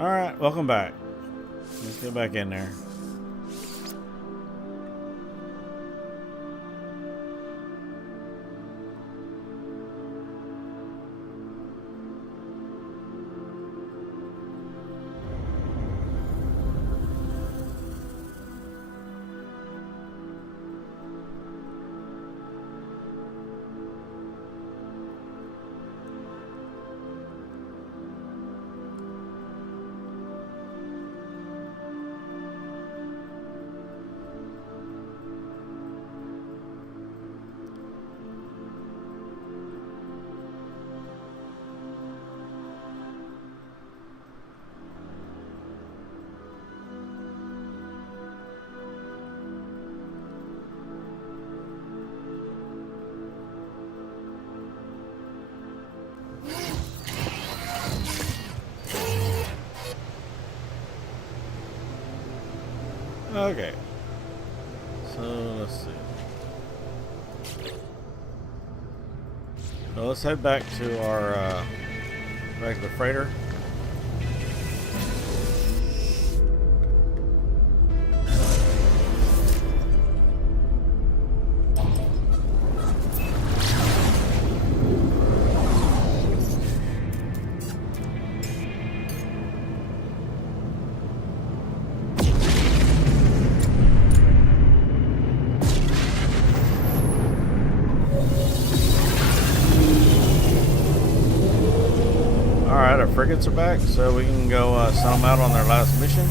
Alright, welcome back. Let's get back in there. Okay. So let's see. So let's head back to our back to the freighter. Alright, our frigates are back, so we can go send them out on their last mission.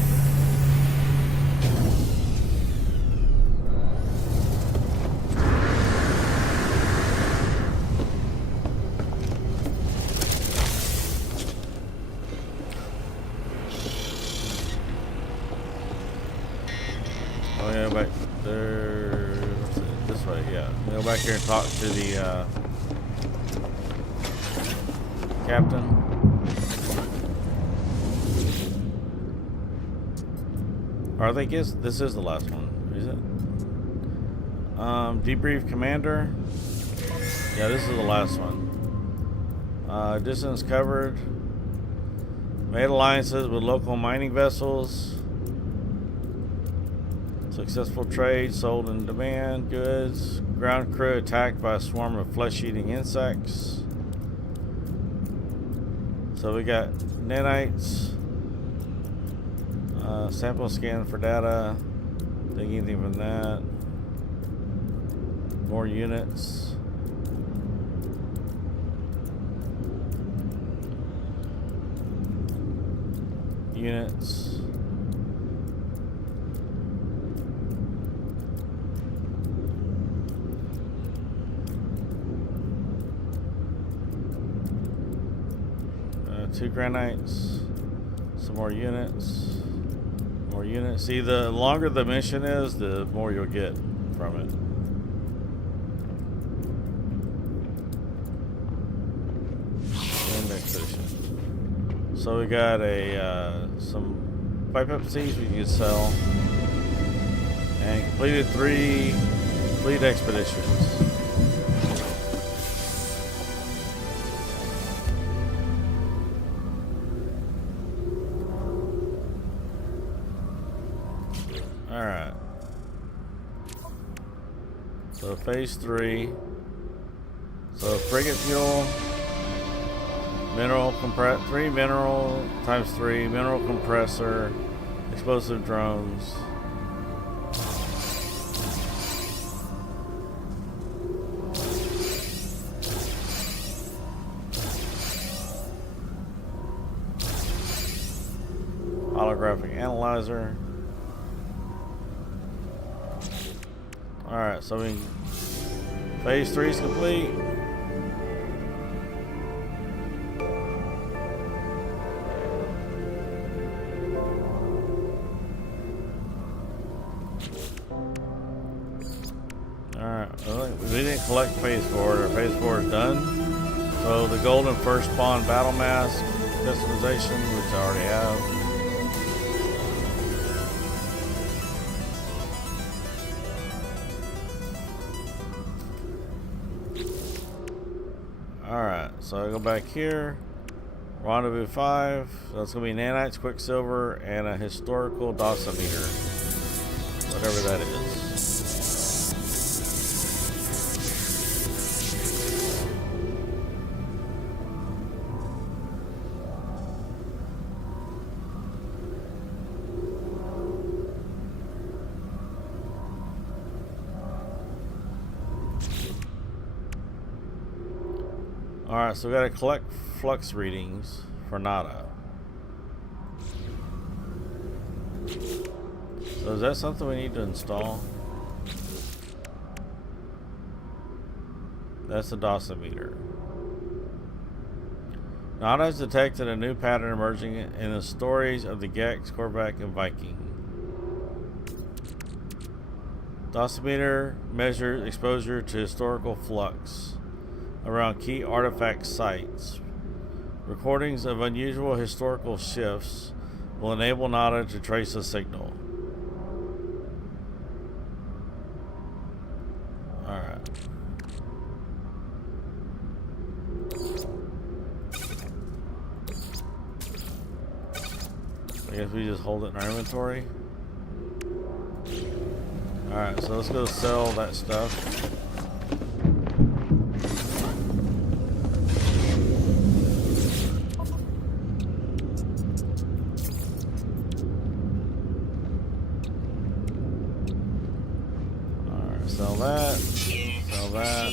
Oh yeah, back there. This way, yeah. Go back here and talk to the captain. Or I think this is the last one, is it? Debrief commander. Yeah, this is the last one. Distance covered. Made alliances with local mining vessels. Successful trade, sold in demand goods. Ground crew attacked by a swarm of flesh-eating insects. So we got nanites. Sample scan for data. Think anything from that. More units. Units. Two granites. Some more units. More units. See, the longer the mission is, the more you'll get from it. And Expedtion. So we got a some pipe up seeds we can sell, and completed 3 fleet expeditions. Alright. So phase 3. So frigate fuel. Mineral 3 mineral times 3. Mineral compressor. Explosive drones. Holographic analyzer. Alright, so phase 3 is complete. Alright, well, we didn't collect phase 4. Our phase 4 is done. So the golden first spawn battle mask customization, which I already have. Alright, so I go back here. Rendezvous 5. So it's going to be nanites, quicksilver, and a historical dosimeter. Whatever that is. Alright, so we gotta collect flux readings for nada. So is that something we need to install? That's the dosimeter. Nada has detected a new pattern emerging in the stories of the Gex, Korvac, and Viking. Dosimeter measures exposure to historical flux around key artifact sites. Recordings of unusual historical shifts will enable Nada to trace a signal. Alright. I guess we just hold it in our inventory. Alright, so let's go sell that stuff. Sell that. Sell that.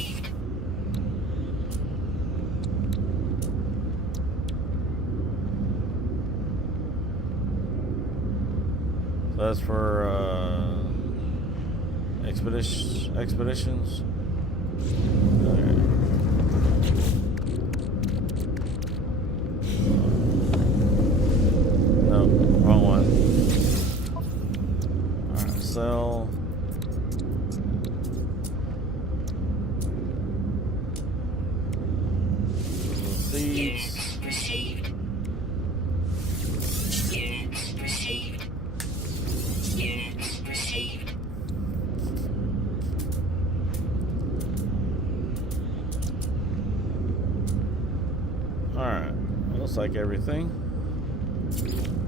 So that's for expeditions. Okay. No, wrong one. All right, sell. Seeds. Received. Units received. Units received. Alright. Looks like everything.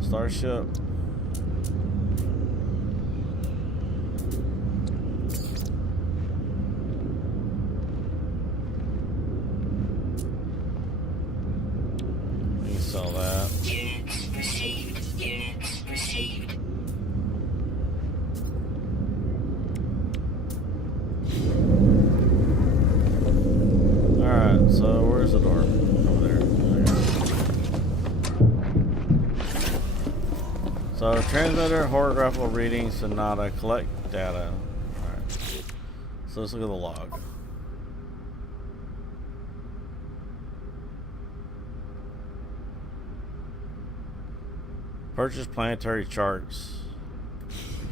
Starship. Sell that. Units received. Units received. Alright, so where's the door? Over there. Okay. So transmitter, horographical readings, Sonata, collect data. Alright. So let's look at the log. Purchase planetary charts.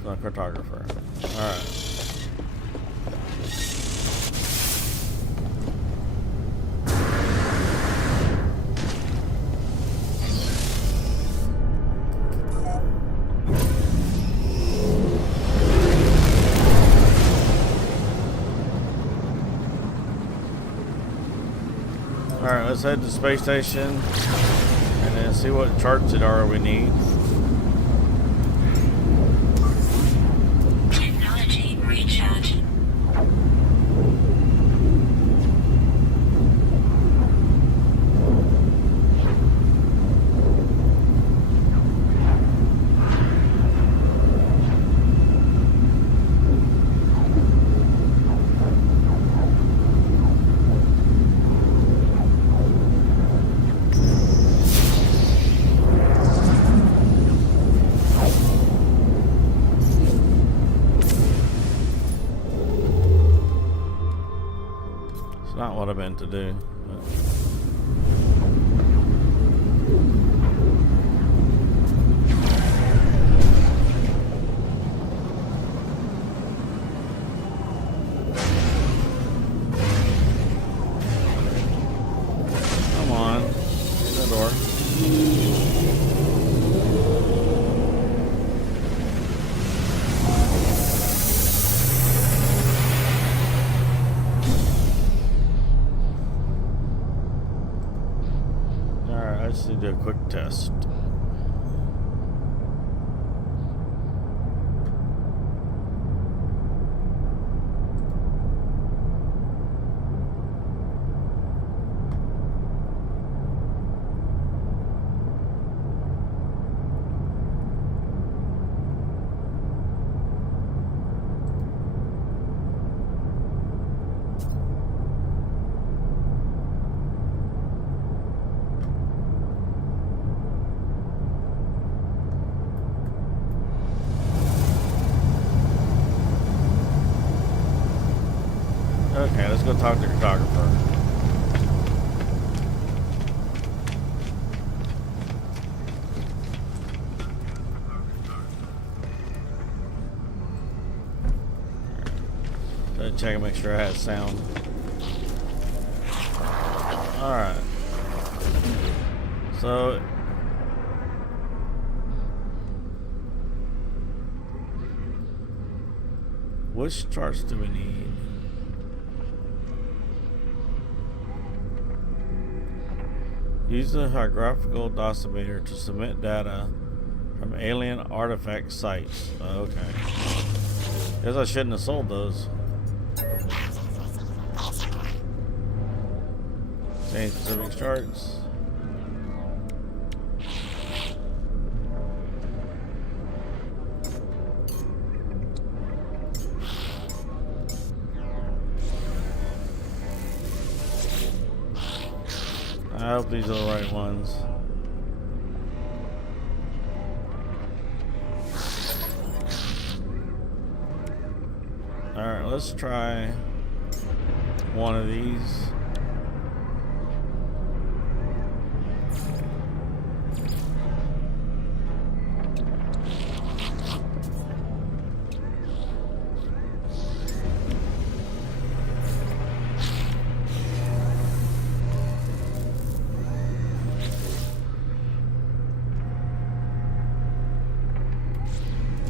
Not cartographer. Alright. Alright, let's head to the space station and then see what charts it are we need. Technology recharge. Not what I meant to do. Come on, in the door. quick test. Okay, let's go talk to the cartographer. Check and make sure I had sound. Alright. So which charts do we need? Use the hydrographical dosimeter to submit data from alien artifact sites. Okay. Guess I shouldn't have sold those. Any specific charts? I hope these are the right ones. Alright, let's try one of these.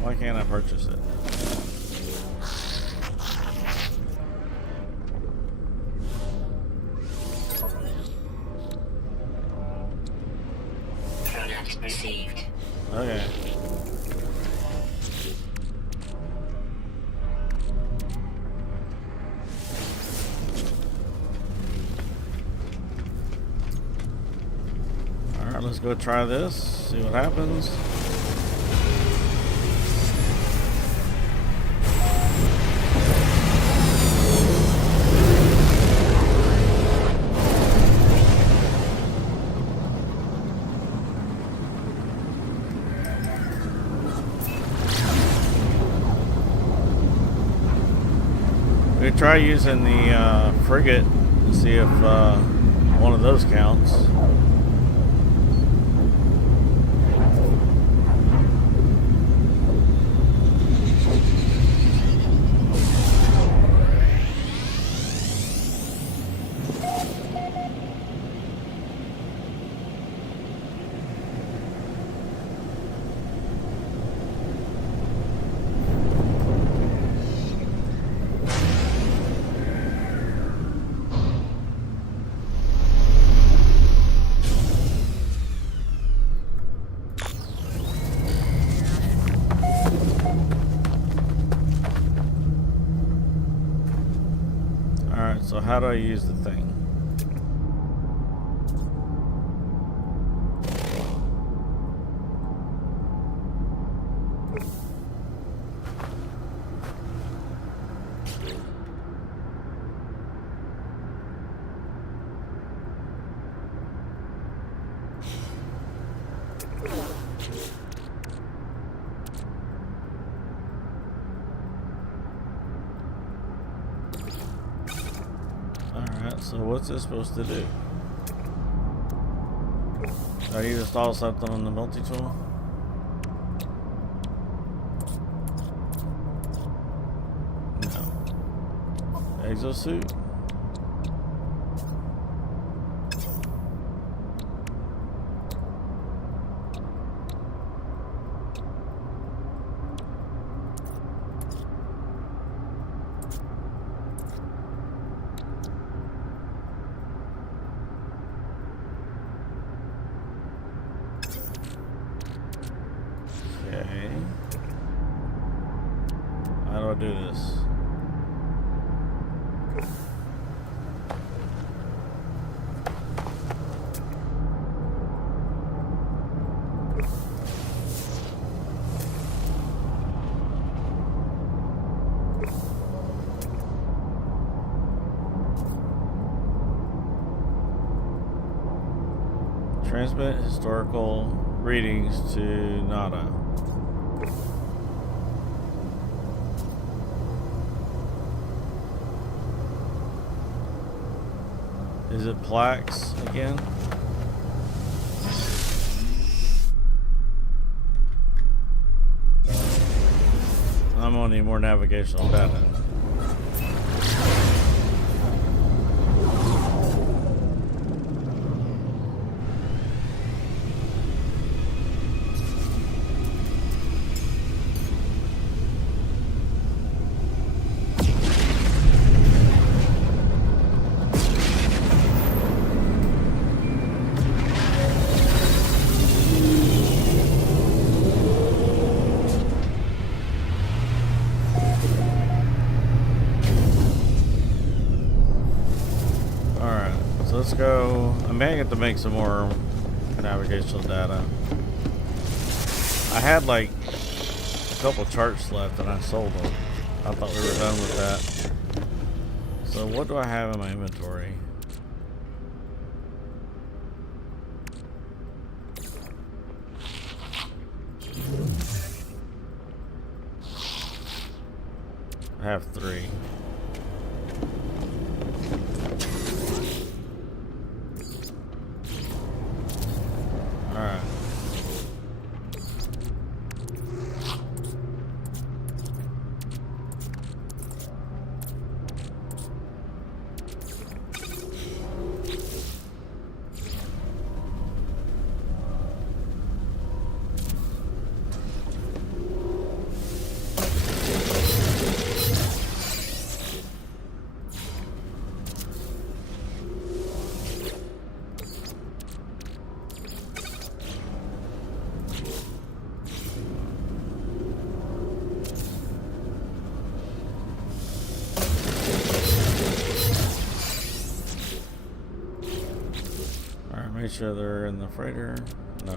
Why can't I purchase it? Product received. Okay. Alright, let's go try this, see what happens. We try using the frigate and see if one of those counts. So how do I use the thing? So what's this supposed to do? Do I need to install something on the multi-tool? No. Exosuit? Okay. How do I do this? Transmit historical readings to Nada. Is it plaques again? I'm gonna need more navigational data. Let's go. I may have to make some more navigational data. I had like a couple charts left and I sold them. I thought we were done with that. So what do I have in my inventory? I have 3. Alright. Make sure they're in the freighter. No.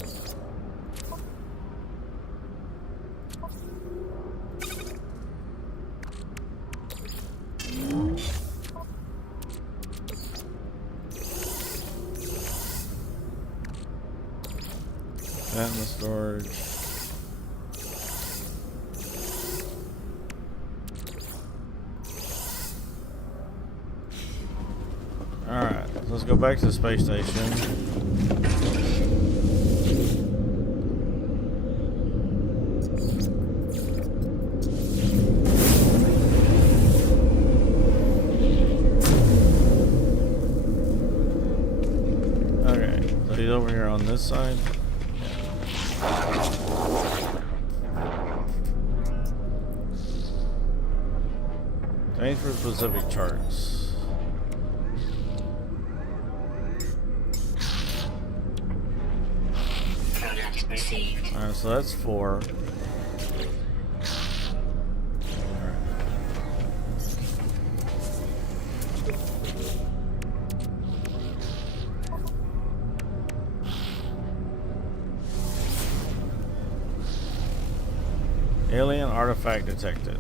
That in the storage. Alright, so let's go back to the space station. Over here on this side. Thanks for specific charts. Alright, so that's 4. Alien artifact detected.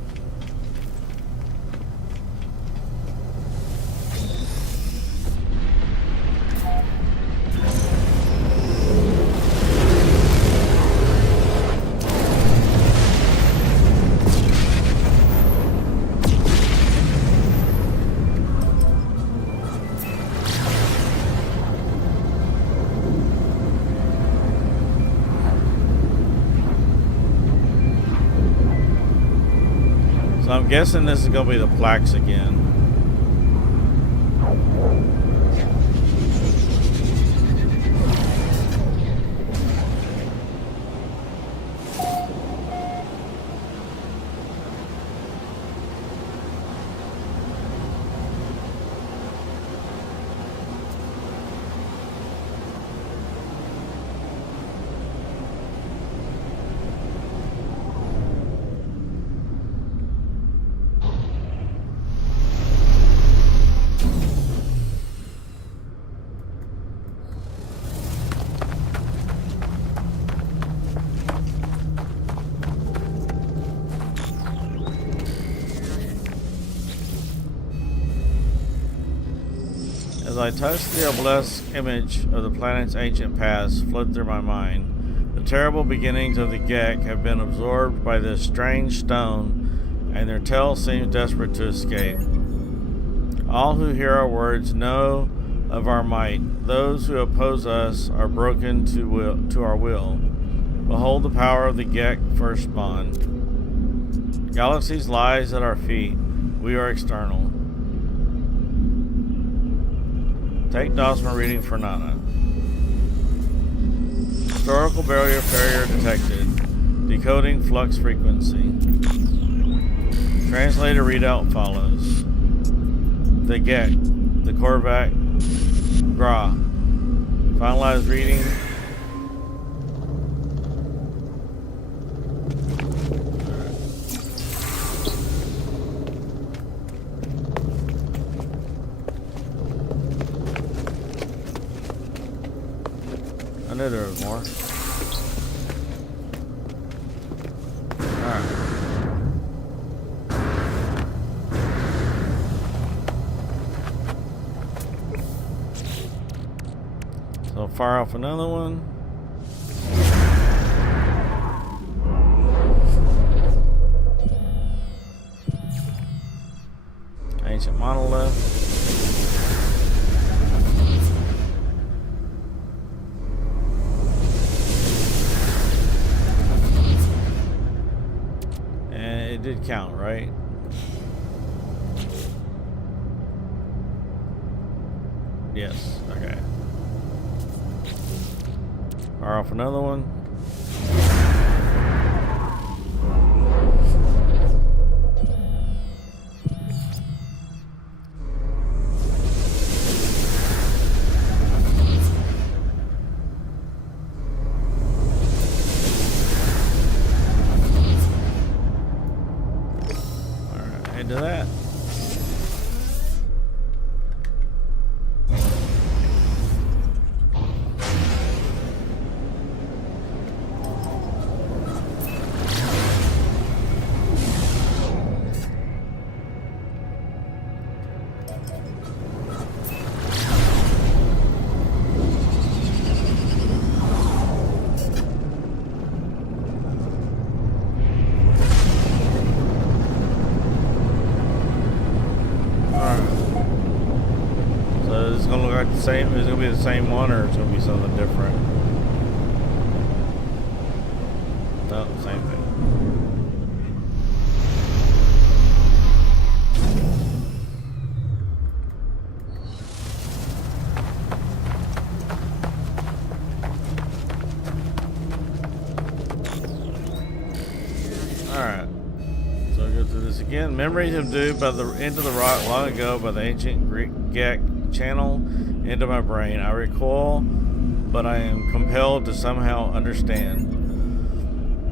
So I'm guessing this is going to be the plaques again. As I touched the obelisk image of the planet's ancient past flowed through my mind. The terrible beginnings of the Gek have been absorbed by this strange stone, and their tail seems desperate to escape. All who hear our words know of our might. Those who oppose us are broken to our will. Behold the power of the Gek firstborn. Galaxies lies at our feet. We are external. Take Dosmer reading for Nana. Historical barrier failure detected. Decoding flux frequency. Translator readout follows. The Gek. The Korvac. Gra. Finalized reading. I knew there was more. Alright. So fire off another one. Ancient monolith. It did count, right? Yes, okay. Fire off another one. Into that. It's gonna look like the same. It's gonna be the same one, or it's gonna be something different. No, same thing. All right. So I'll go through this again. Memories imbued by the into the rock long ago by the ancient Greek Gek channel into my brain. I recoil, but I am compelled to somehow understand.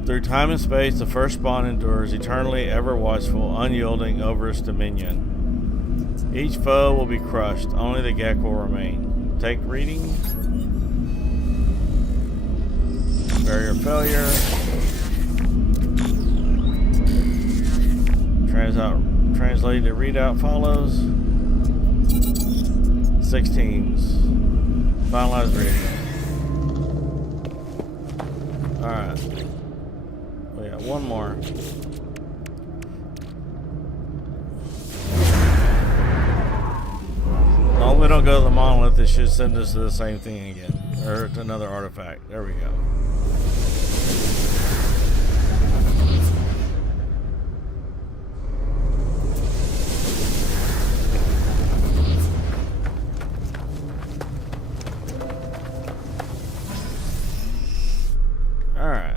Through time and space, the firstborn endures, eternally ever watchful, unyielding over its dominion. Each foe will be crushed, only the Gek will remain. Take reading. Barrier failure. Translated readout follows. 16s. Finalized reading. Alright. We got one more. As long as we don't go to the monolith, it should send us to the same thing again. Or to another artifact. There we go. Alright.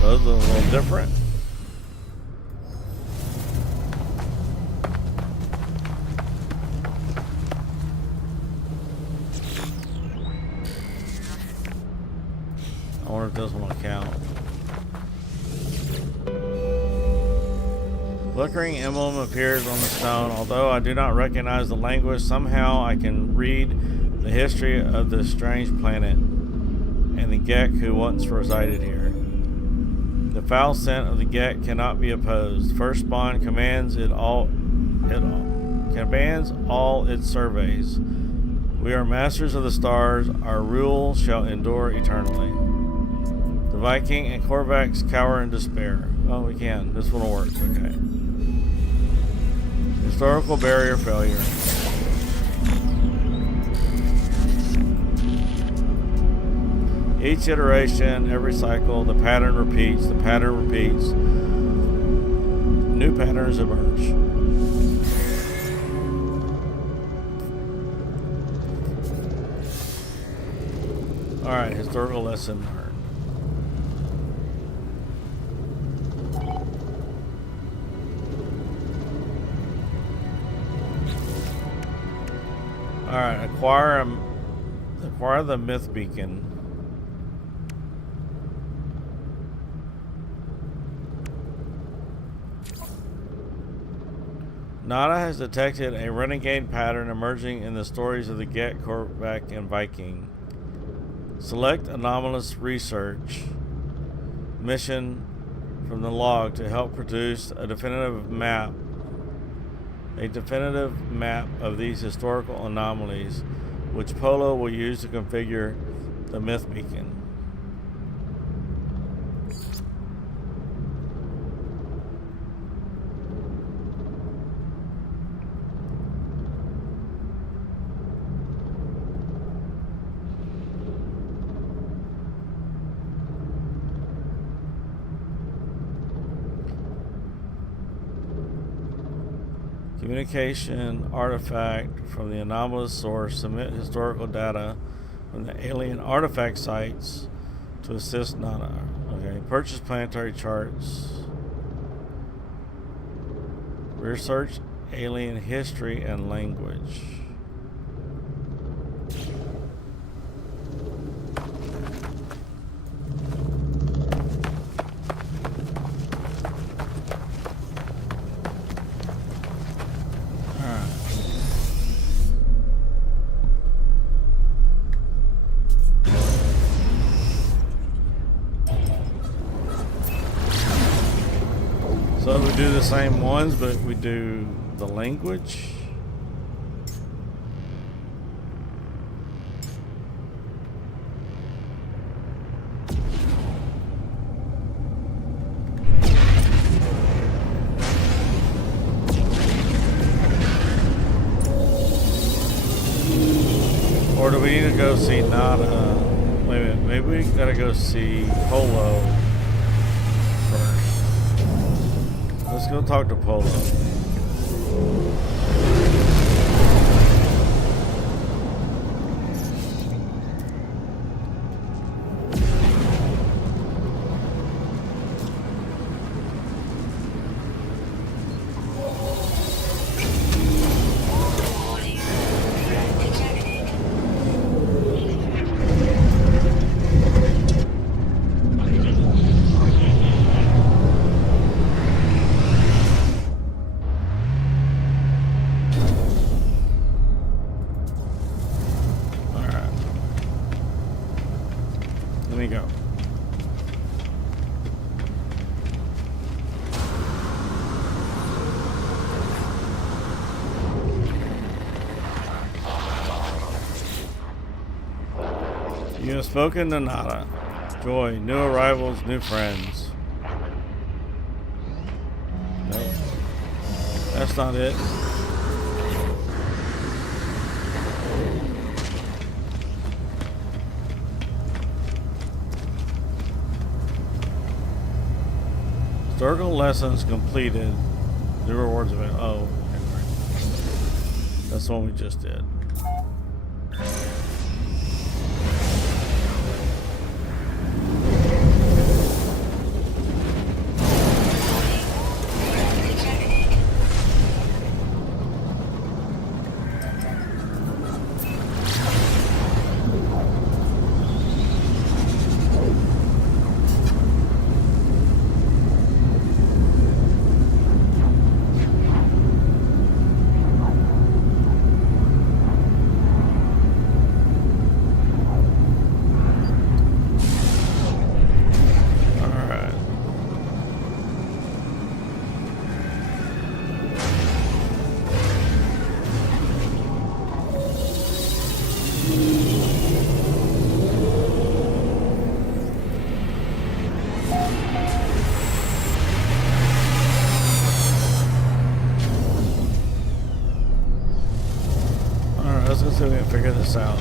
Those are a little different. I wonder if this one will count. Flickering emblem appears on the stone. Although I do not recognize the language, somehow I can read the history of this strange planet, and the Gek who once resided here. The foul scent of the Gek cannot be opposed. First Spawn commands all its surveys. We are masters of the stars. Our rule shall endure eternally. The Viking and Korvax cower in despair. Oh, we can. This one will work. Okay. Historical barrier failure. Each iteration, every cycle, the pattern repeats. The pattern repeats. New patterns emerge. Alright, historical lesson learned. Alright, acquire the myth beacon. Nada has detected a renegade pattern emerging in the stories of the Gek, Korvax, and Viking. Select anomalous research mission from the log to help produce a definitive map of these historical anomalies, which Polo will use to configure the myth beacon. Communication artifact from the anomalous source. Submit historical data from the alien artifact sites to assist Nana. Okay. Purchase planetary charts. Research alien history and language. So we do the same ones, but we do the language. Or do we need to go see Nada? Wait a minute, maybe we gotta go see Polo first. Let's go talk to Polo. Let me go. You have spoken to Nada. Joy, new arrivals, new friends. Nope. That's not it. Historical lessons completed. The rewards of it. Oh, okay, right. That's the one we just did. until we can figure this out.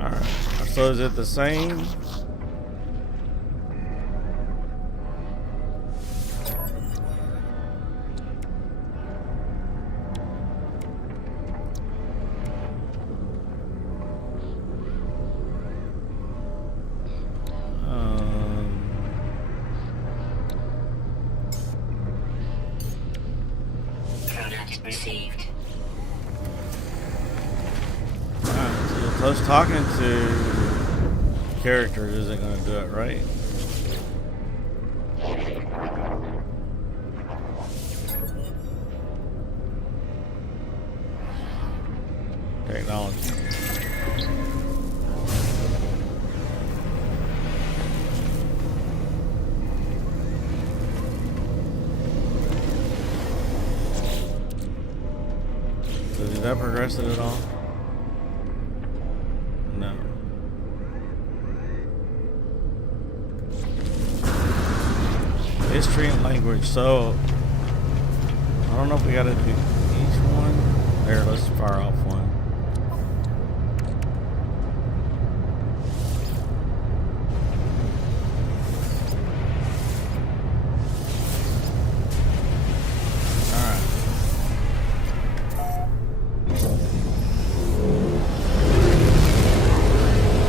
Alright, so is it the same? Product received. So us talking to characters isn't going to do it, right? Technology. So did that progress it at all? No. History and language. So I don't know if we got to do each one. There, let's fire off one.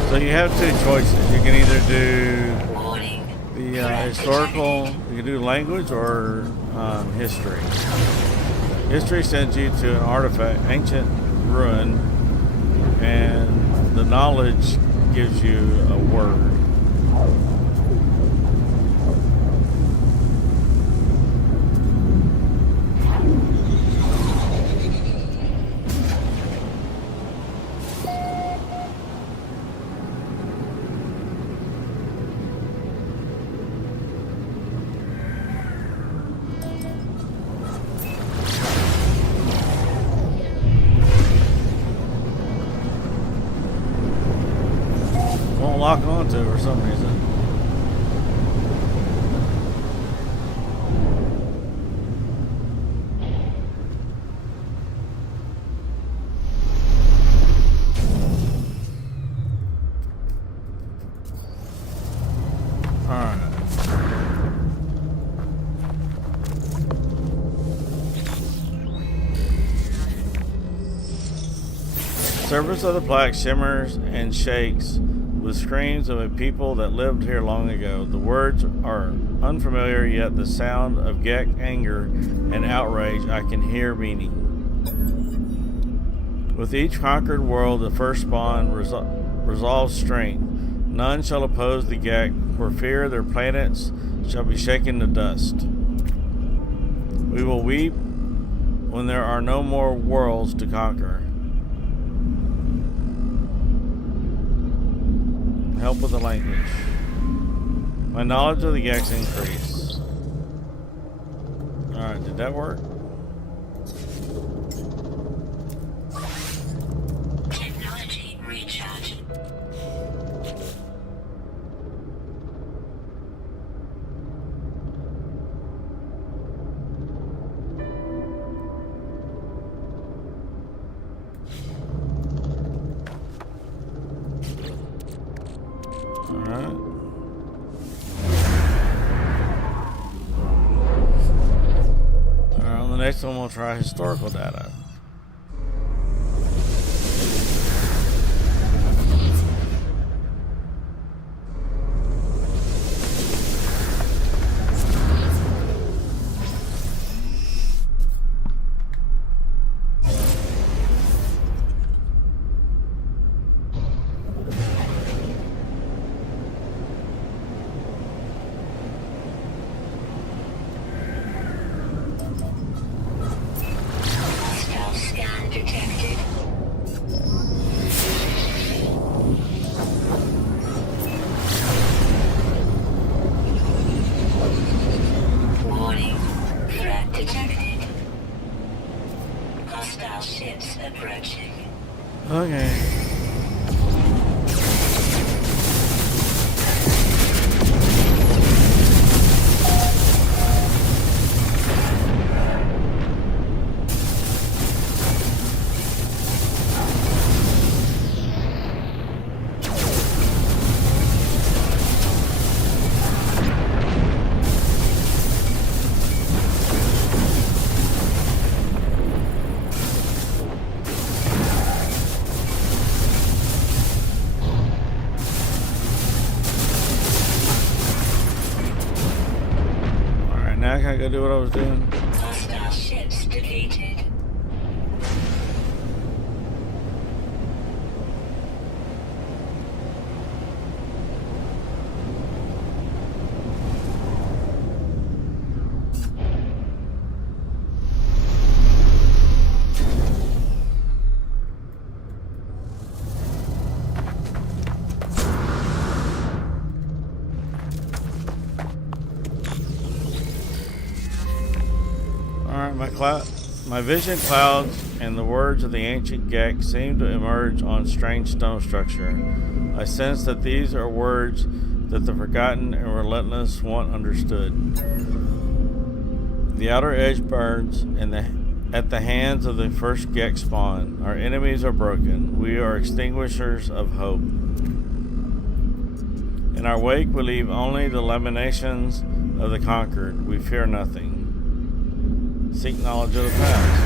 So you have two choices. You can either do the historical, you can do language or history. History sends you to an artifact, ancient ruin, and the knowledge gives you a word. Lock onto for some reason. All right. The surface of the plaque shimmers and shakes with screams of a people that lived here long ago. The words are unfamiliar, yet the sound of Gek anger and outrage I can hear meaning. With each conquered world, the firstborn resolves strength. None shall oppose the Gek, for fear their planets shall be shaken to dust. We will weep when there are no more worlds to conquer. Help with the language. My knowledge of the Geks increase. Alright, did that work? Technology recharge. Alright. On the next one we'll try historical data. Okay. Can I go do what I was doing? Hostile ships defeated. My vision clouds and the words of the ancient Gek seem to emerge on strange stone structure. I sense that these are words that the forgotten and relentless one understood. The outer edge burns at the hands of the first Gek spawn. Our enemies are broken. We are extinguishers of hope. In our wake we leave only the lamentations of the conquered. We fear nothing. Seek knowledge of the past.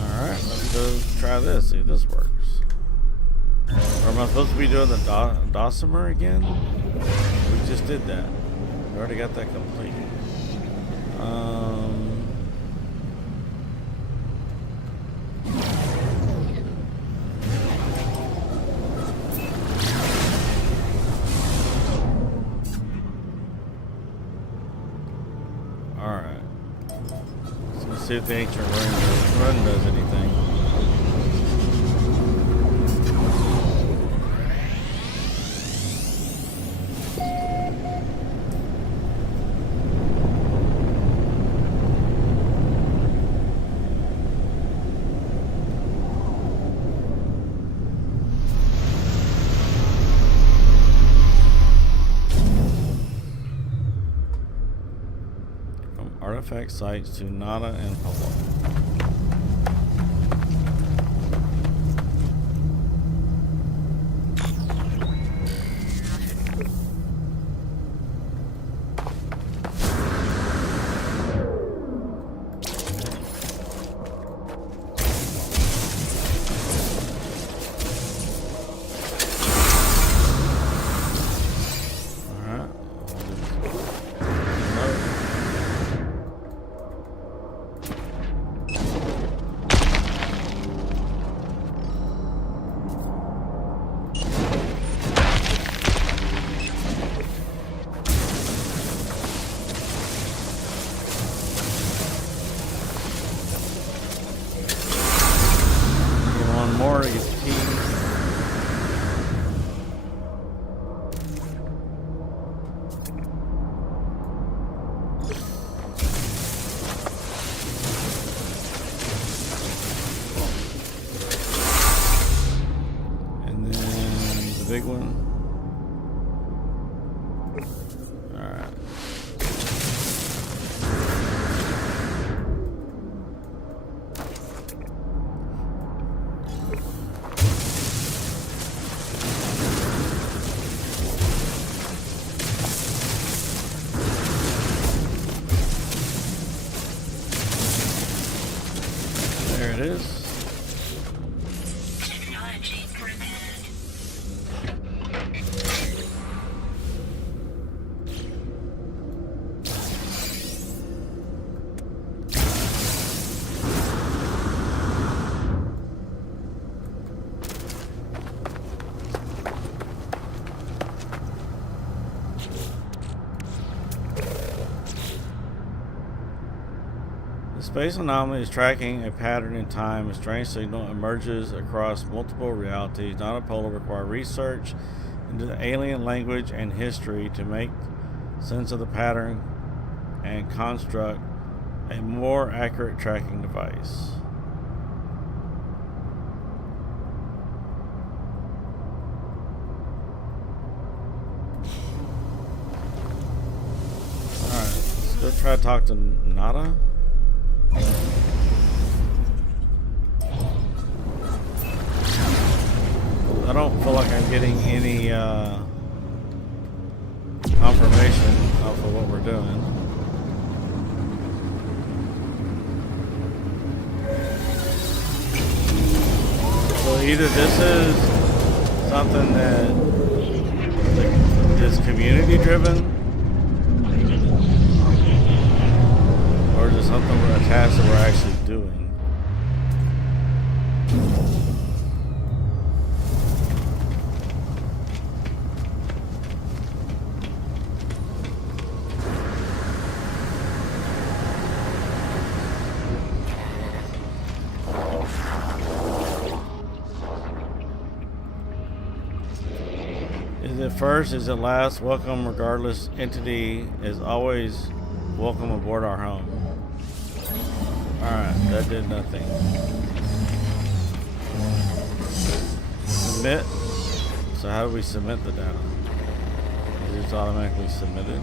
Alright, let's go try this, see if this works. Or am I supposed to be doing the Dosimer again? We just did that. We already got that completed. Alright. So let's see if the ancient run does anything. Artifact sites to Nada and Polo. Big one. Alright. There it is. Space anomaly is tracking a pattern in time. A strange signal emerges across multiple realities. Nanopolar require research into the alien language and history to make sense of the pattern and construct a more accurate tracking device. Alright, let's go try to talk to Nada. I don't feel like I'm getting any confirmation off of what we're doing. So either this is something that is community driven, or is it something a task that we're actually doing? Is it first? Is it last? Welcome regardless. Entity is always welcome aboard our home. Alright, that did nothing. Submit. So how do we submit the data? Is it automatically submitted?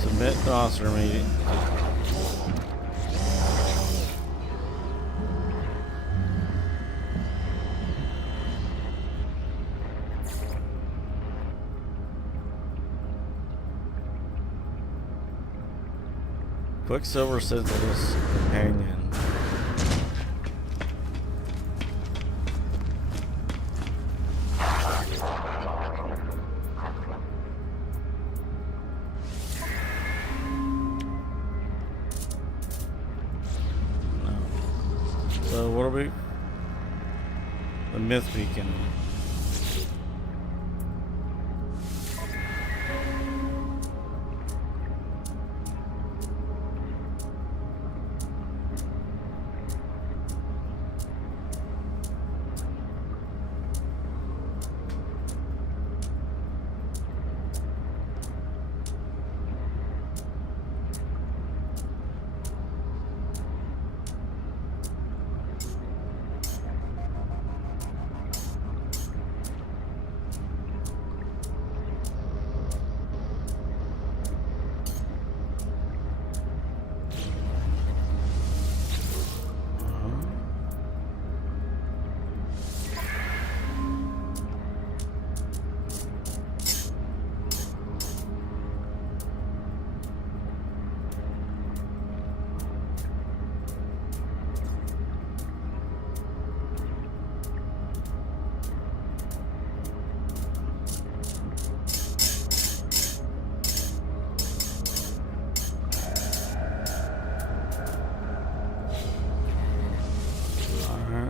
Submit to officer meeting. Quicksilver Synthesis Companion. No. So what are we? The Myth Beacon.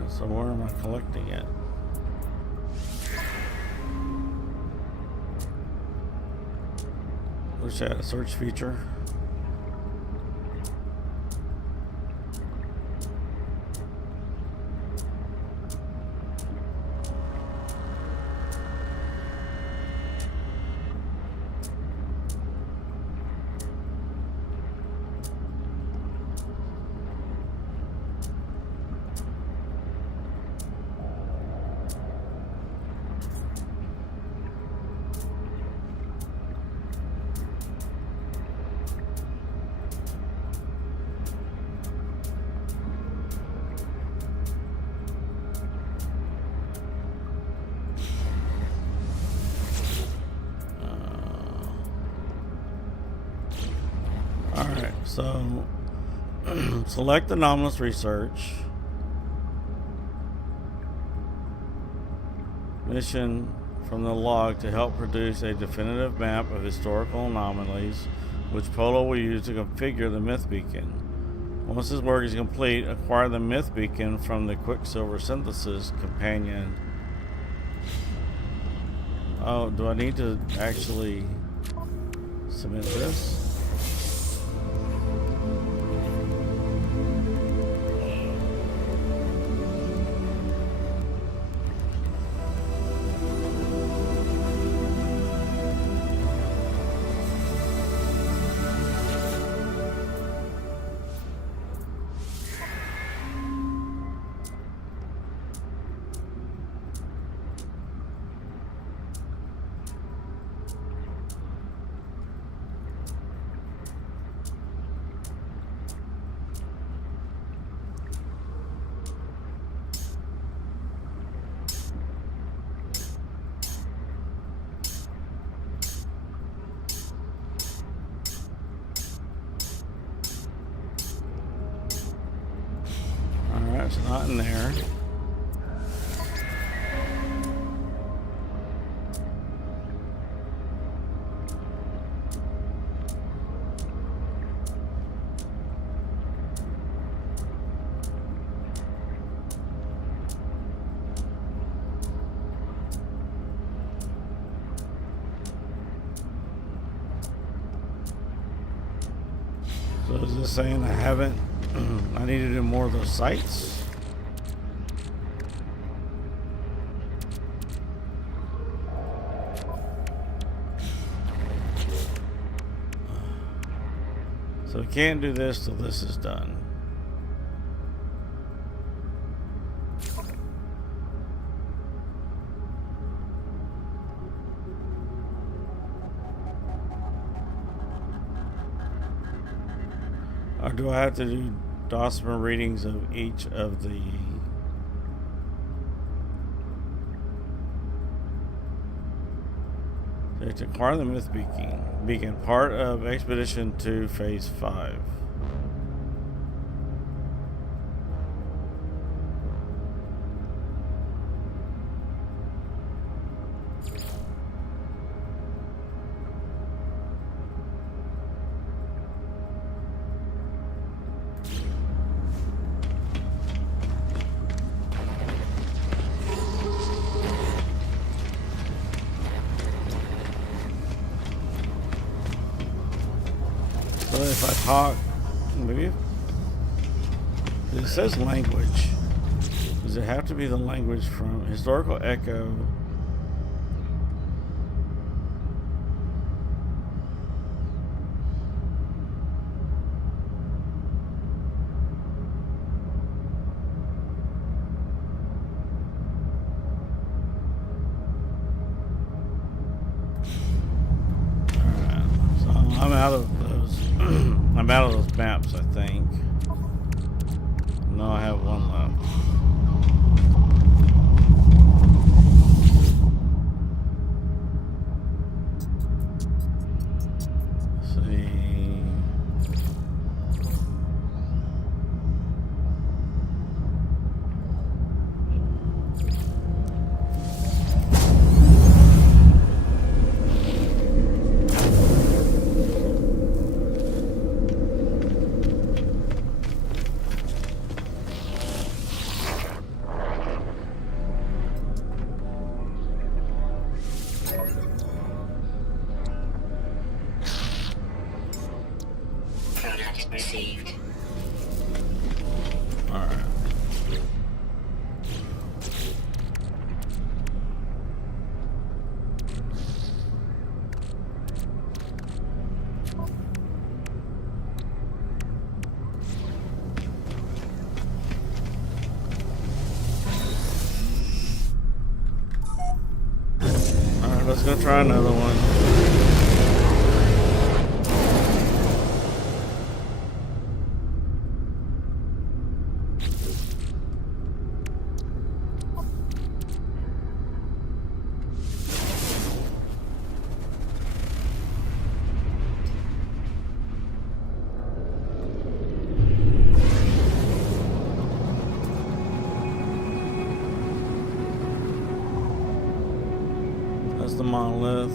So where am I collecting it? Wish I had a search feature. Alright, so select anomalous research. Mission from the log to help produce a definitive map of historical anomalies, which Polo will use to configure the Myth Beacon. Once this work is complete, acquire the Myth Beacon from the Quicksilver Synthesis Companion. Oh, do I need to actually submit this? Alright, it's not in there. So is this saying I haven't, I need to do more of those sites? So we can't do this till this is done. Or do I have to do Dosmer readings of each of the... To acquire the Myth Beacon, part of Expedition 2, Phase 5. So if I talk, maybe it says language. Does it have to be the language from Historical Echo? Alright, so I'm out of those. I'm out of those maps, I think. No, I have one left. Let's see. Product received. Alright. Alright, let's go try another one. That's the monolith.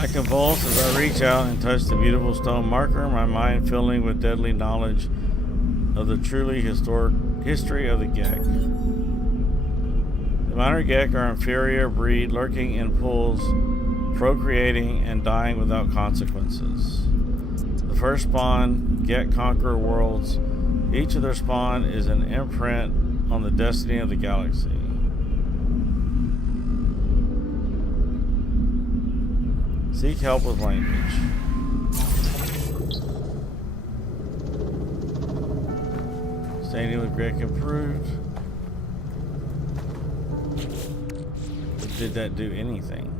I convulse as I reach out and touch the beautiful stone marker, my mind filling with deadly knowledge of the truly historic history of the Gek. The minor Gek are inferior breed lurking in pools procreating and dying without consequences. The first spawn, Get Conquer Worlds. Each of their spawn is an imprint on the destiny of the galaxy. Seek help with language. Standing with Greg improved. But did that do anything?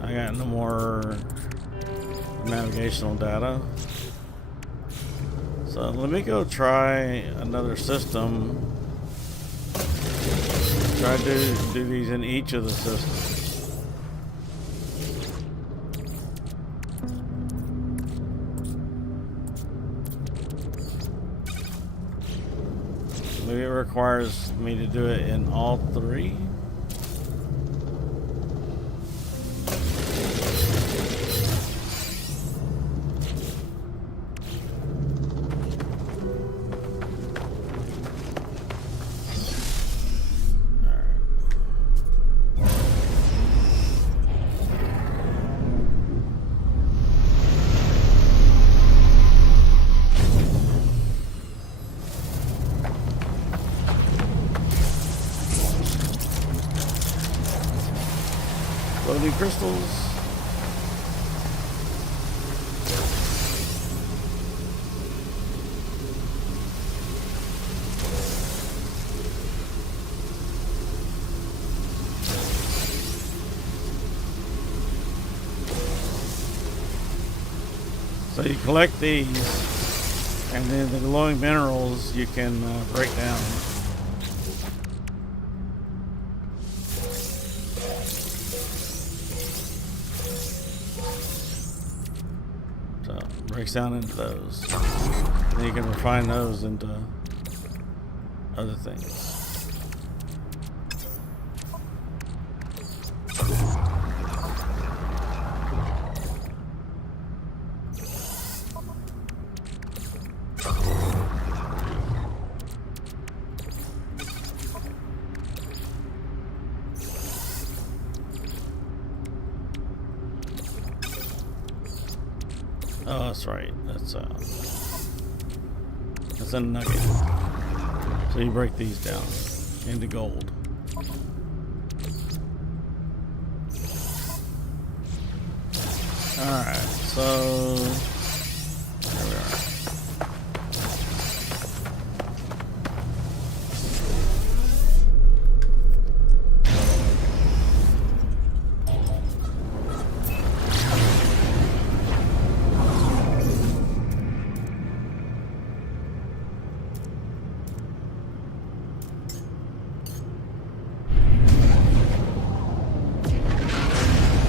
I got no more navigational data. So let me go try another system. Try to do these in each of the systems. Maybe it requires me to do it in all three. Loading crystals. So you collect these, and then the glowing minerals you can break down. Breaks down into those. Then you can refine those into other things. Oh, that's right. That's a nugget. So you break these down into gold. Alright, so there we are.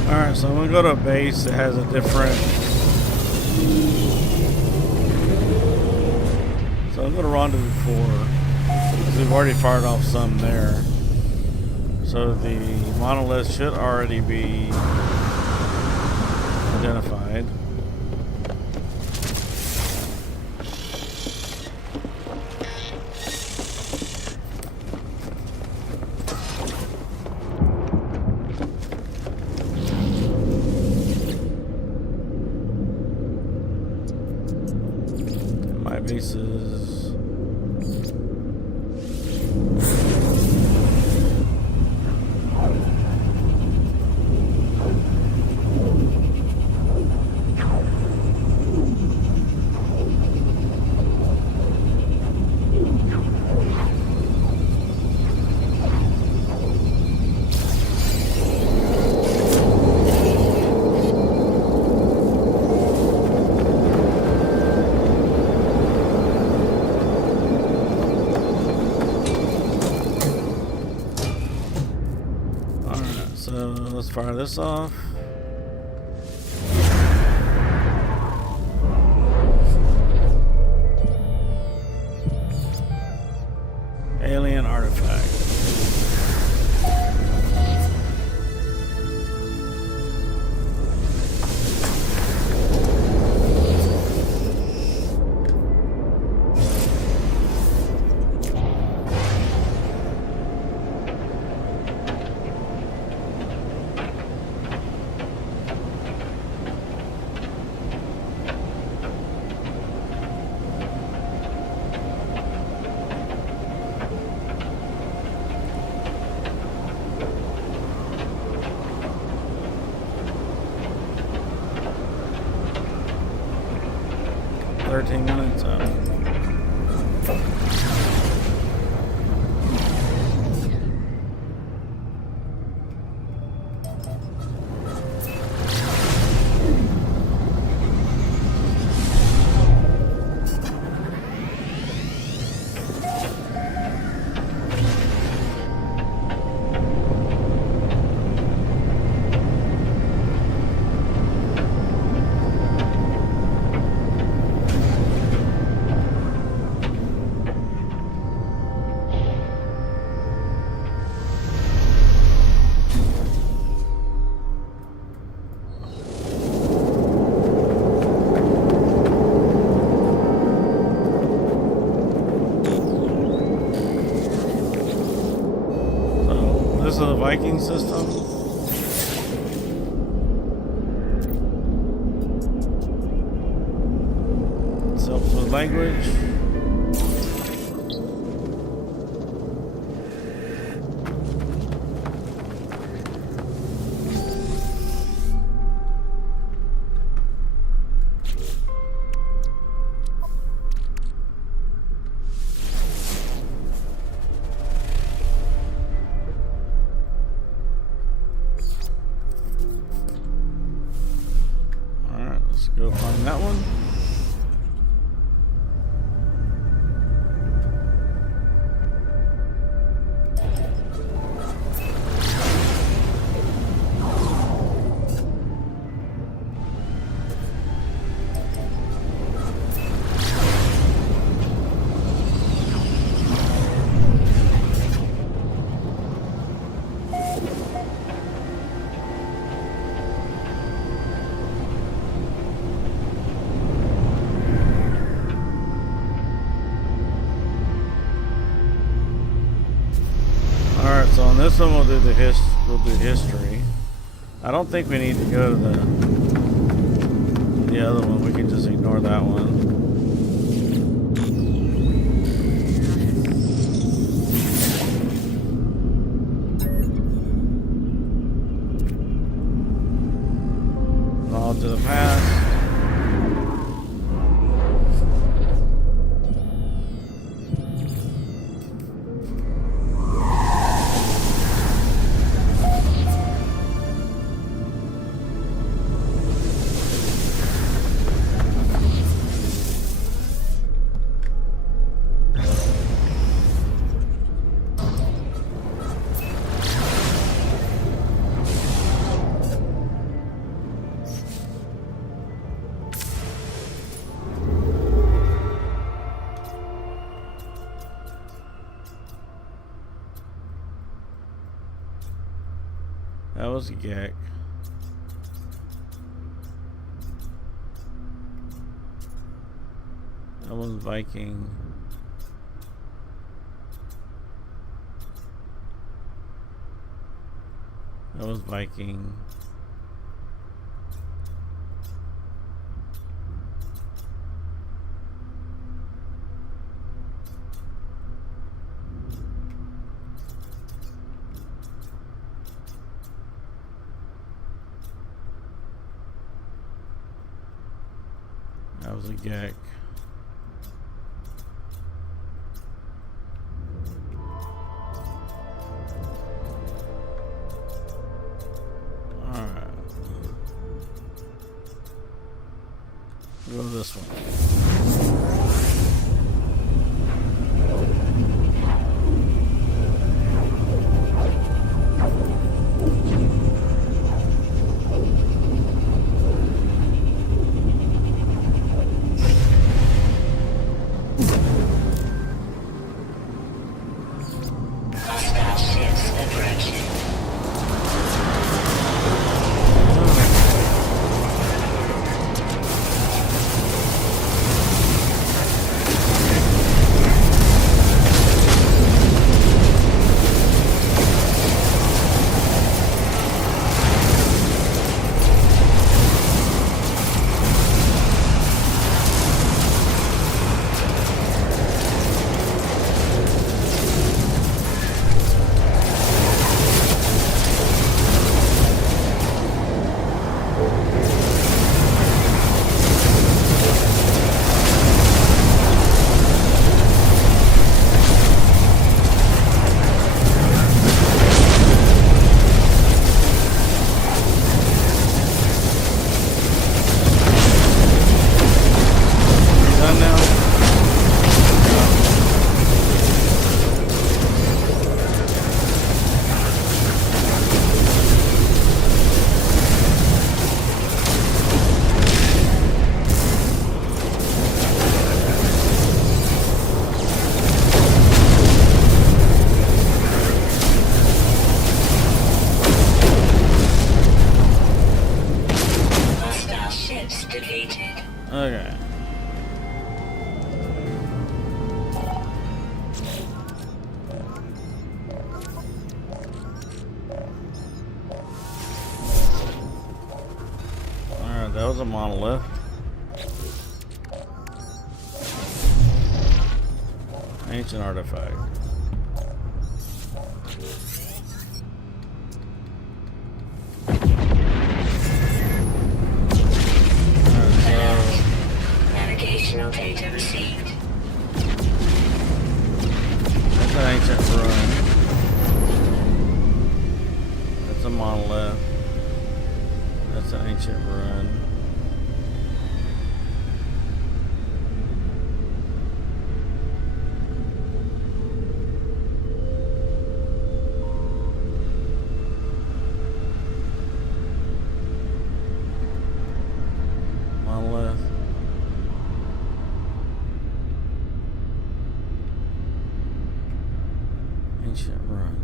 Alright, so I'm going to go to a base that has a different... So I'm going to Rendezvous 4, because we've already fired off some there. So the monolith should already be identified. Bases. Let's fire this off. Alien artifact. 13 minutes. This is a Viking system. It helps with language. Go find that one. So on this one we'll do history. I don't think we need to go to the other one. We can just ignore that one. Knowledge of the past. That was a Gek. That was Viking. That was Viking. That was a Gek. Alright. Go to this one. Okay. Alright, that was a monolith. Ancient artifact. Navigational data received. That's an ancient ruin. That's a monolith. That's an ancient ruin. Monolith. Ancient ruin.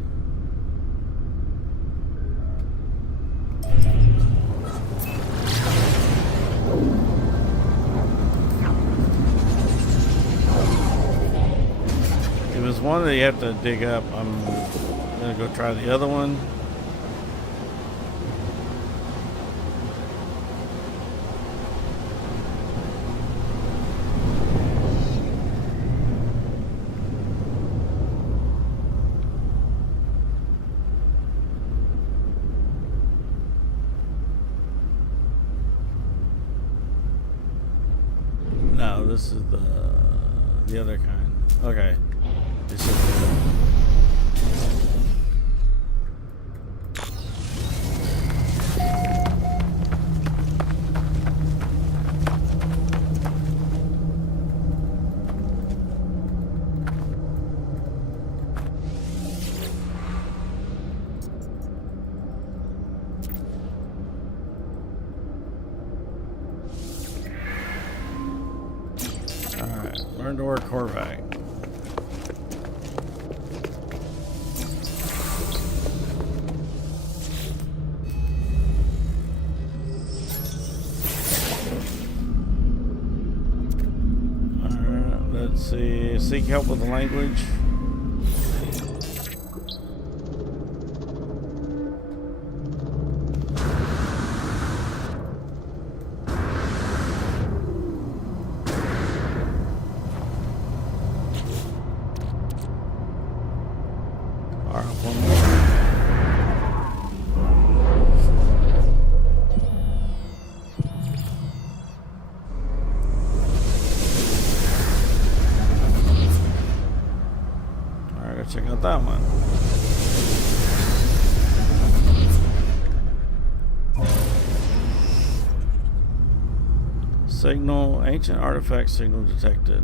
It was one that you have to dig up. I'm gonna go try the other one. No, this is the other kind. Okay. This is alright. Learn to work Corvac. Let's see. Seek help with the language. Alright, one more. Check out that one. Signal, ancient artifact signal detected.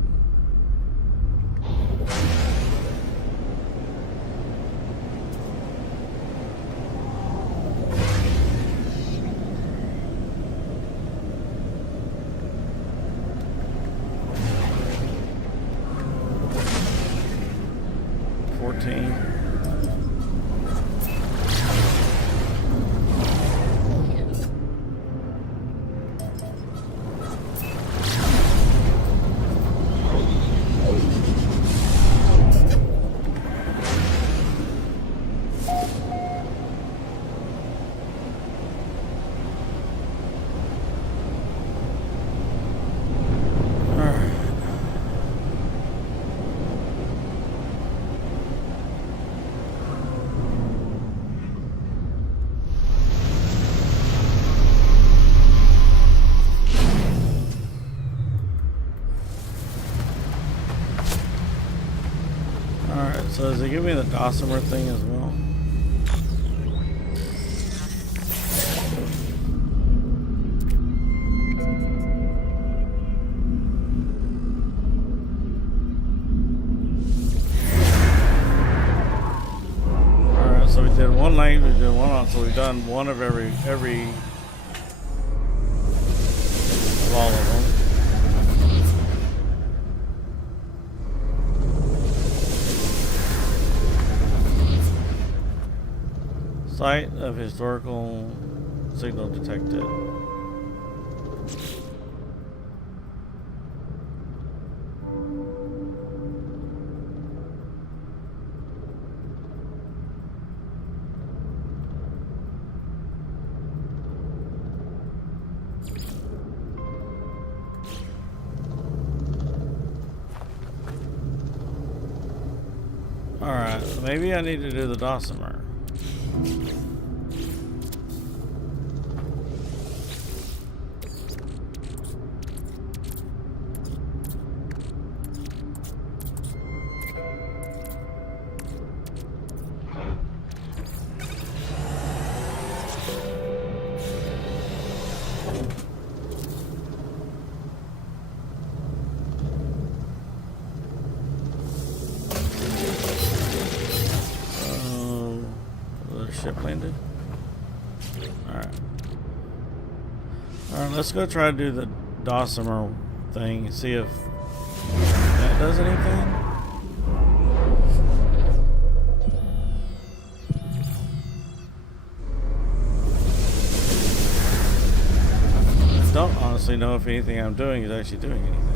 So does it give me the Dosimer thing as well? Alright, so we did one lane, we did one on, so we've done one of every of all of them. Site of historical signal detected. Alright, maybe I need to do the dosimer. Ship landed. Alright. Alright, let's go try to do the dosimer thing and see if that does anything. I don't honestly know if anything I'm doing is actually doing anything.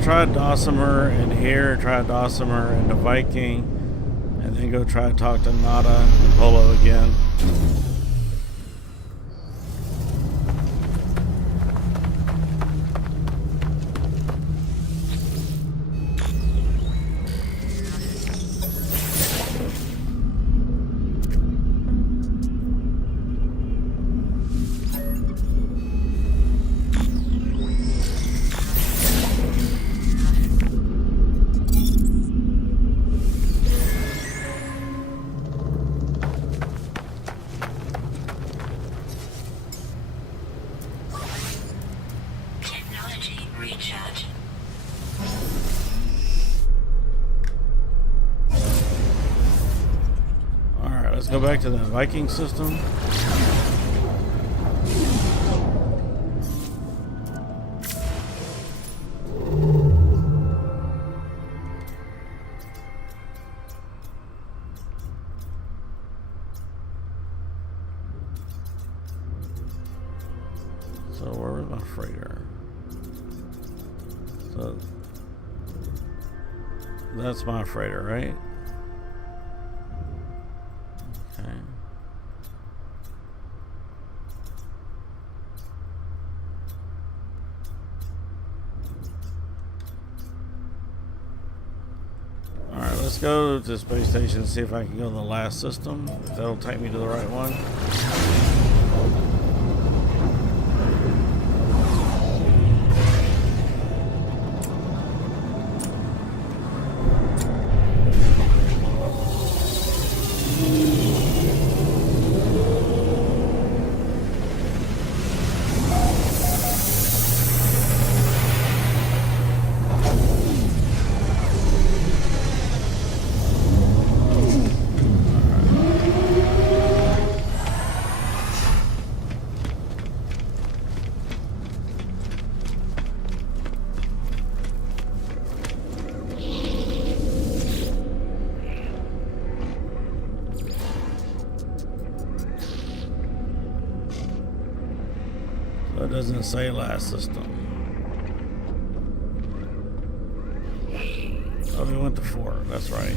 Try a dosimer in here, try a dosimer in the Viking, and then go try to talk to Nada and Polo again. Let's go back to the Viking system. So where is my freighter? So that's my freighter, right? Okay. Alright, let's go to the space station and see if I can go to the last system. If that'll take me to the right one. It doesn't say last system. Oh, we went to 4. That's right.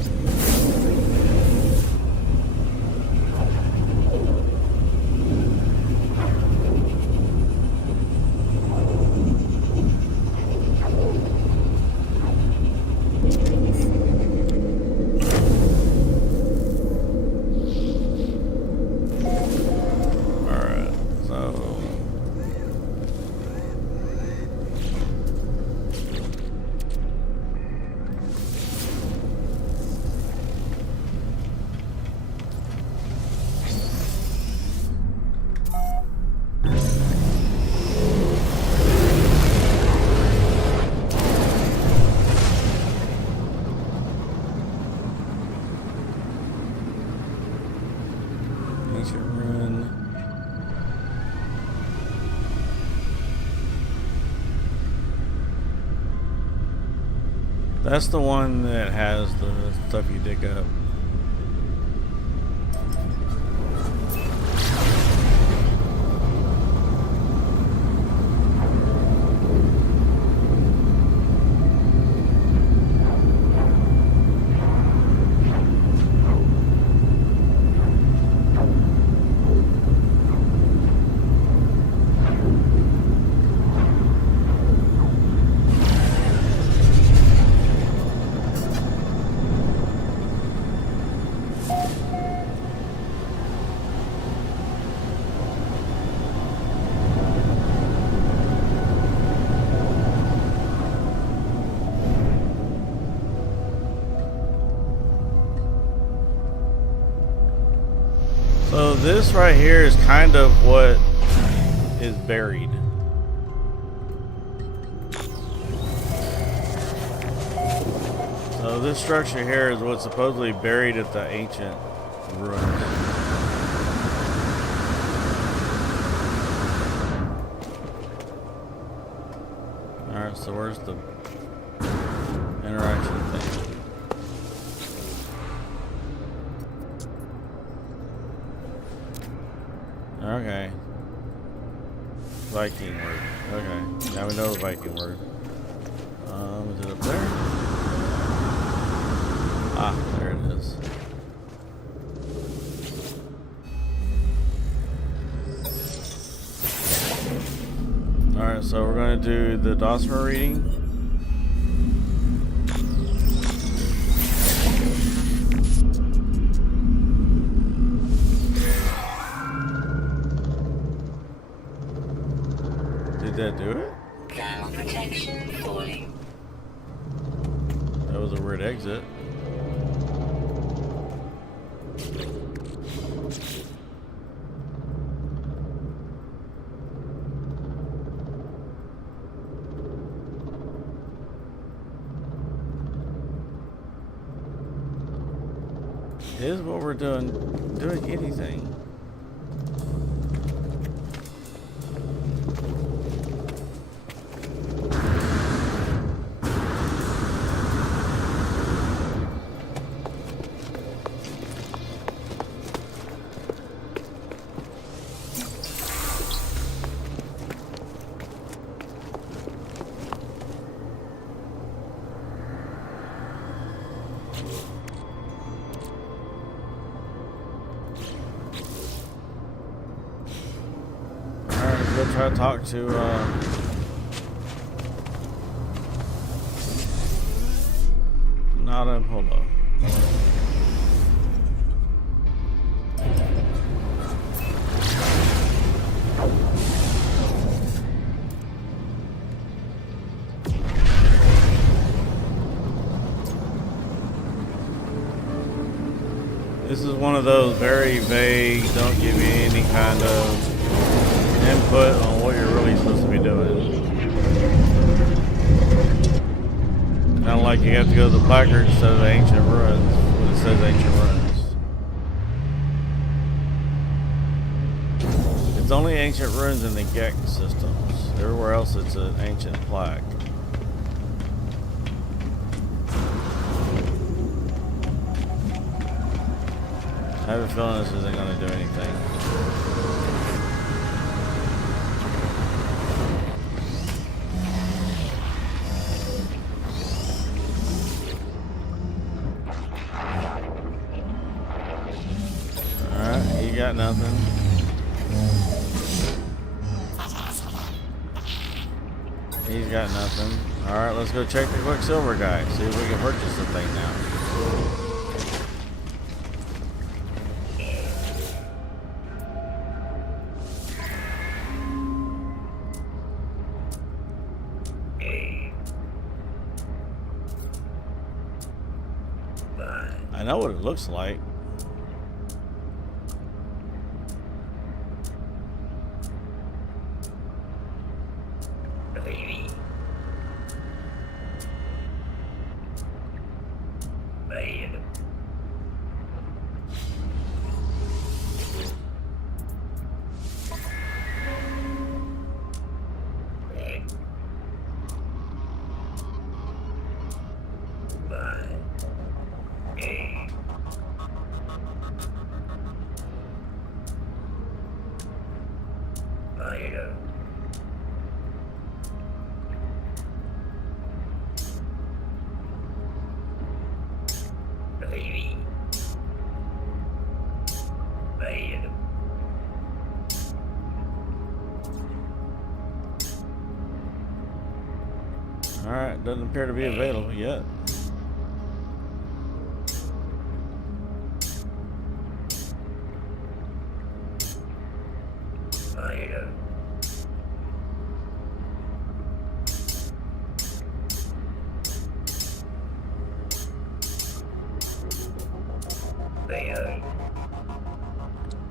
That's the one that has the stuff you dig up. So this right here is kind of what is buried. So this structure here is what's supposedly buried at the ancient ruins. Alright, so where's the interaction thing? Okay. Viking word. Okay. Now we know the Viking word. Is it up there? Ah, there it is. Alright, so we're going to do the Dosmer reading. Did that do it? Thermal protection falling. That was a weird exit. Is what we're doing anything? Go try to talk to not him, hold on. This is one of those very vague, don't give you any kind of input on what you're really supposed to be doing. Kind of like you have to go to the placard instead of the ancient ruins when it says ancient ruins. It's only ancient ruins in the Gek systems. Everywhere else it's an ancient plaque. I have a feeling this isn't going to do anything. Got nothing. He's got nothing. Alright, let's go check the Quicksilver guy. See if we can purchase the thing now. I know what it looks like. Alright, doesn't appear to be available yet.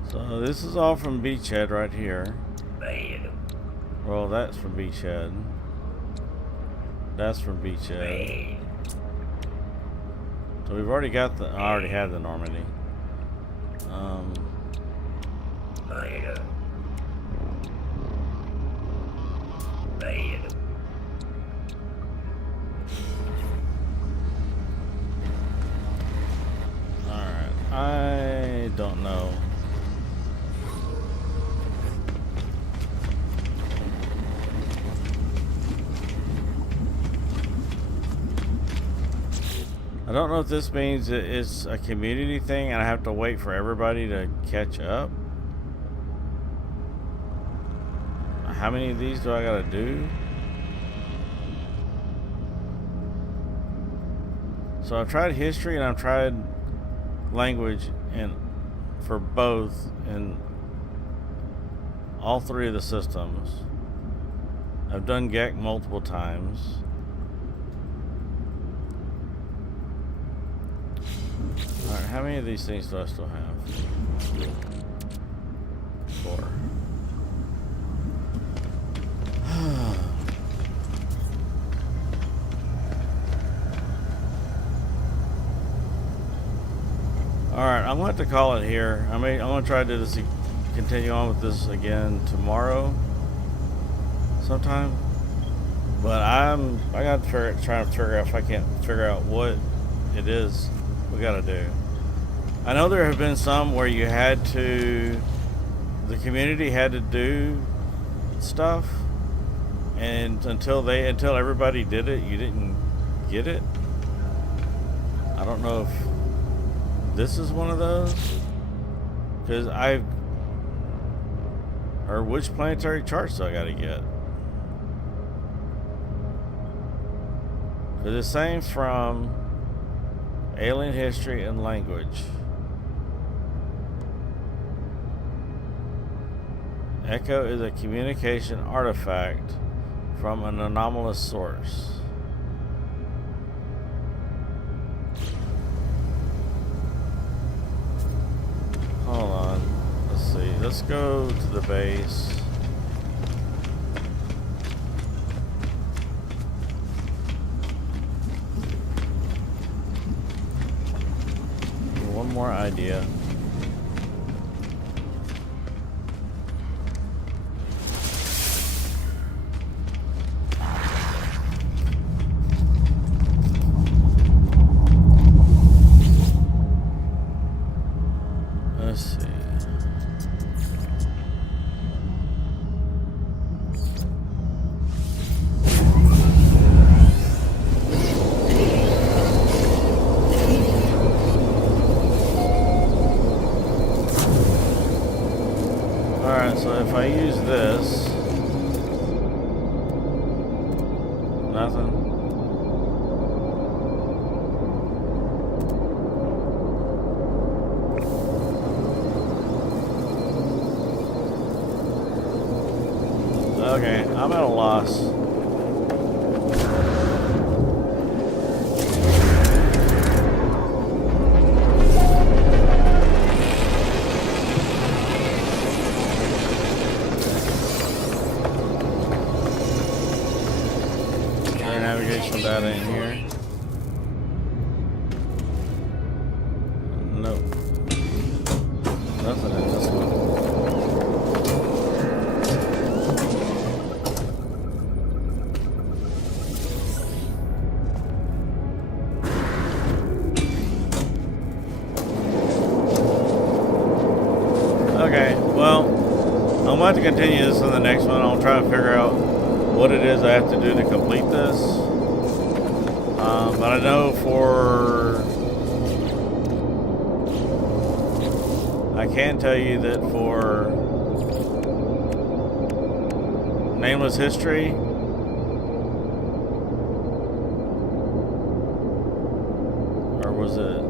So this is all from Beachhead right here. Well, that's from Beachhead. That's from Beachhead. So we've already got the. I already had the Normandy. Alright, I don't know. I don't know if this means it's a community thing and I have to wait for everybody to catch up. How many of these do I gotta do? So I've tried history and I've tried language and for both in all three of the systems. I've done GEC multiple times. Alright, how many of these things do I still have? 4. Alright, I'm going to have to call it here. I'm going to try to do this, continue on with this again tomorrow sometime. But I got to try to figure out if I can't figure out what it is we got to do. I know there have been some where you had to, the community had to do stuff, and until everybody did it, you didn't get it. I don't know if this is one of those, because or which planetary charts do I got to get? Because it's saying from alien history and language. Echo is a communication artifact from an anomalous source. Hold on. Let's see. Let's go to the base. One more idea. Let's see. Alright, so if I use this, nothing. Okay, I'm at a loss. Air navigational data in here. Nope. Nothing in this one. going to have to continue this in the next one. I'll try to figure out what it is I have to do to complete this. But I know I can tell you that for Nameless History, or was it?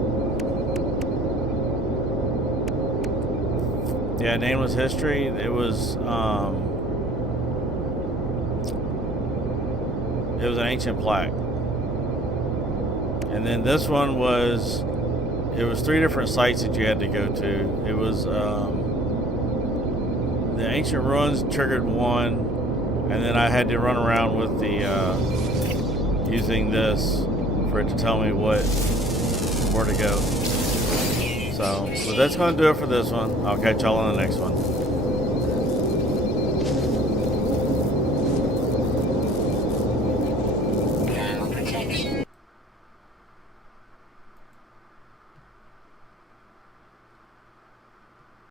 Yeah, Nameless History. It was an ancient plaque. And then this one was, it was 3 different sites that you had to go to. It was the ancient ruins triggered one, and then I had to run around with the using this for it to tell me where to go. So, but that's going to do it for this one. I'll catch y'all on the next one.